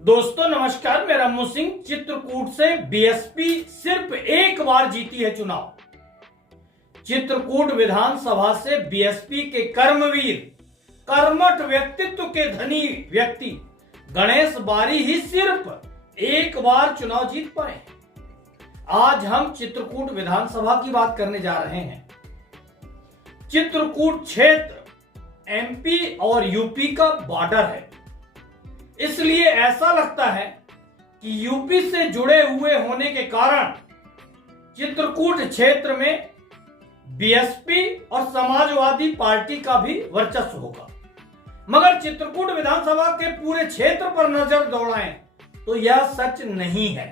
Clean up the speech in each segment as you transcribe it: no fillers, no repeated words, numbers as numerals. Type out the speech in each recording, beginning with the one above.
दोस्तों नमस्कार, मैं रमू सिंह चित्रकूट से। बीएसपी सिर्फ एक बार जीती है चुनाव। चित्रकूट विधानसभा से बीएसपी के कर्मवीर, कर्मठ व्यक्तित्व के धनी व्यक्ति गणेश बारी ही सिर्फ एक बार चुनाव जीत पाए। आज हम चित्रकूट विधानसभा की बात करने जा रहे हैं। चित्रकूट क्षेत्र एमपी और यूपी का बॉर्डर है, इसलिए ऐसा लगता है कि यूपी से जुड़े हुए होने के कारण चित्रकूट क्षेत्र में बीएसपी और समाजवादी पार्टी का भी वर्चस्व होगा। मगर चित्रकूट विधानसभा के पूरे क्षेत्र पर नजर दौड़ाएं तो यह सच नहीं है।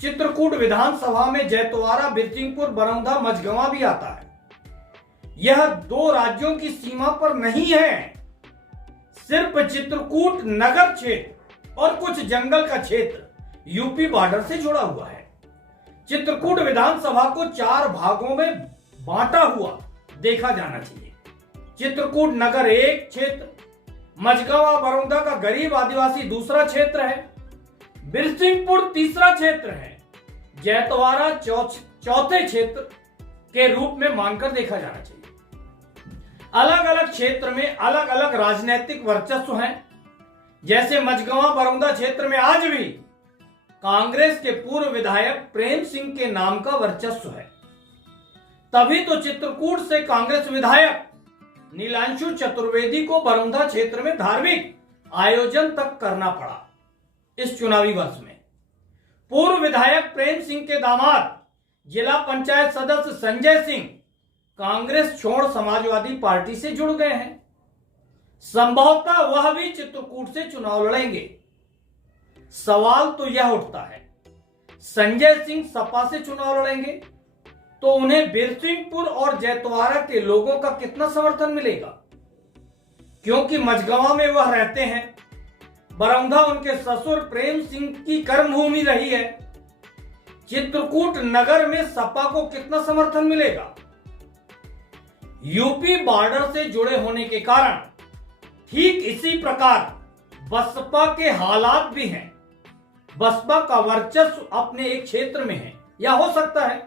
चित्रकूट विधानसभा में जैतवाड़ा, बिरसिंहपुर, बरौंधा, मझगवां भी आता है। यह दो राज्यों की सीमा पर नहीं है। सिर्फ चित्रकूट नगर क्षेत्र और कुछ जंगल का क्षेत्र यूपी बॉर्डर से जुड़ा हुआ है। चित्रकूट विधानसभा को 4 भागों में बांटा हुआ देखा जाना चाहिए। चित्रकूट नगर एक क्षेत्र, मझगवां बरौंधा का गरीब आदिवासी दूसरा क्षेत्र है, बिरसिंहपुर तीसरा क्षेत्र है, जैतवाड़ा चौथे क्षेत्र के रूप में मानकर देखा जाना चाहिए। अलग अलग क्षेत्र में अलग अलग राजनीतिक वर्चस्व हैं। जैसे मझगवां बरौंधा क्षेत्र में आज भी कांग्रेस के पूर्व विधायक प्रेम सिंह के नाम का वर्चस्व है। तभी तो चित्रकूट से कांग्रेस विधायक नीलांशु चतुर्वेदी को बरौंधा क्षेत्र में धार्मिक आयोजन तक करना पड़ा। इस चुनावी वर्ष में पूर्व विधायक प्रेम सिंह के दामाद जिला पंचायत सदस्य संजय सिंह कांग्रेस छोड़ समाजवादी पार्टी से जुड़ गए हैं। संभवतः वह भी चित्रकूट से चुनाव लड़ेंगे। सवाल तो यह उठता है, संजय सिंह सपा से चुनाव लड़ेंगे तो उन्हें बिरसिंहपुर और जैतवाड़ा के लोगों का कितना समर्थन मिलेगा? क्योंकि मझगवां में वह रहते हैं, बरौंधा उनके ससुर प्रेम सिंह की कर्मभूमि रही है। चित्रकूट नगर में सपा को कितना समर्थन मिलेगा? यूपी बॉर्डर से जुड़े होने के कारण ठीक इसी प्रकार बसपा के हालात भी हैं। बसपा का वर्चस्व अपने एक क्षेत्र में है, या हो सकता है,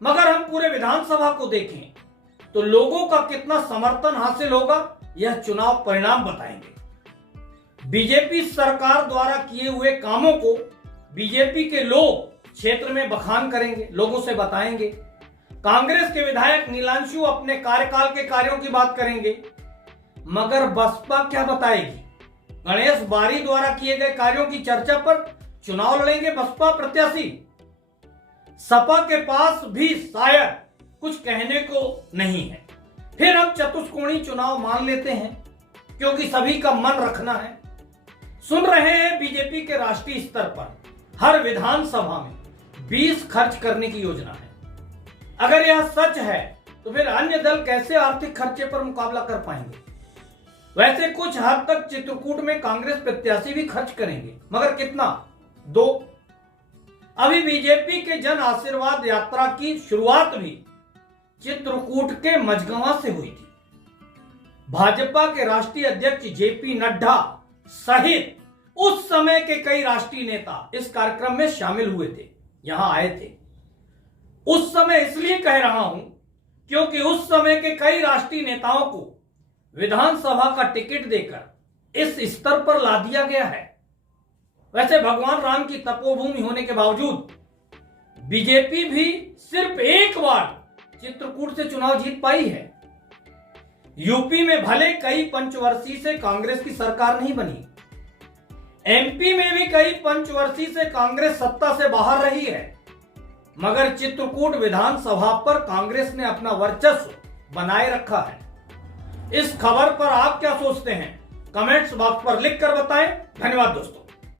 मगर हम पूरे विधानसभा को देखें तो लोगों का कितना समर्थन हासिल होगा यह चुनाव परिणाम बताएंगे। बीजेपी सरकार द्वारा किए हुए कामों को बीजेपी के लोग क्षेत्र में बखान करेंगे, लोगों से बताएंगे। कांग्रेस के विधायक नीलांशु अपने कार्यकाल के कार्यों की बात करेंगे, मगर बसपा क्या बताएगी? गणेश बारी द्वारा किए गए कार्यों की चर्चा पर चुनाव लड़ेंगे बसपा प्रत्याशी। सपा के पास भी शायद कुछ कहने को नहीं है। फिर हम चतुष्कोणीय चुनाव मान लेते हैं, क्योंकि सभी का मन रखना है। सुन रहे हैं बीजेपी के राष्ट्रीय स्तर पर हर विधानसभा में 20 खर्च करने की योजना है। अगर यह सच है तो फिर अन्य दल कैसे आर्थिक खर्चे पर मुकाबला कर पाएंगे? वैसे कुछ हद तक चित्रकूट में कांग्रेस प्रत्याशी भी खर्च करेंगे, मगर कितना? 2। अभी बीजेपी के जन आशीर्वाद यात्रा की शुरुआत भी चित्रकूट के मझगवां से हुई थी। भाजपा के राष्ट्रीय अध्यक्ष जेपी नड्डा सहित उस समय के कई राष्ट्रीय नेता इस कार्यक्रम में शामिल हुए थे, यहां आए थे। उस समय इसलिए कह रहा हूं क्योंकि उस समय के कई राष्ट्रीय नेताओं को विधानसभा का टिकट देकर इस स्तर पर ला दिया गया है। वैसे भगवान राम की तपोभूमि होने के बावजूद बीजेपी भी सिर्फ एक बार चित्रकूट से चुनाव जीत पाई है। यूपी में भले कई पंचवर्षीय से कांग्रेस की सरकार नहीं बनी, एमपी में भी कई पंचवर्षीय से कांग्रेस सत्ता से बाहर रही है, मगर चित्रकूट विधानसभा पर कांग्रेस ने अपना वर्चस्व बनाए रखा है। इस खबर पर आप क्या सोचते हैं? कमेंट्स बॉक्स पर लिखकर बताएं। धन्यवाद दोस्तों।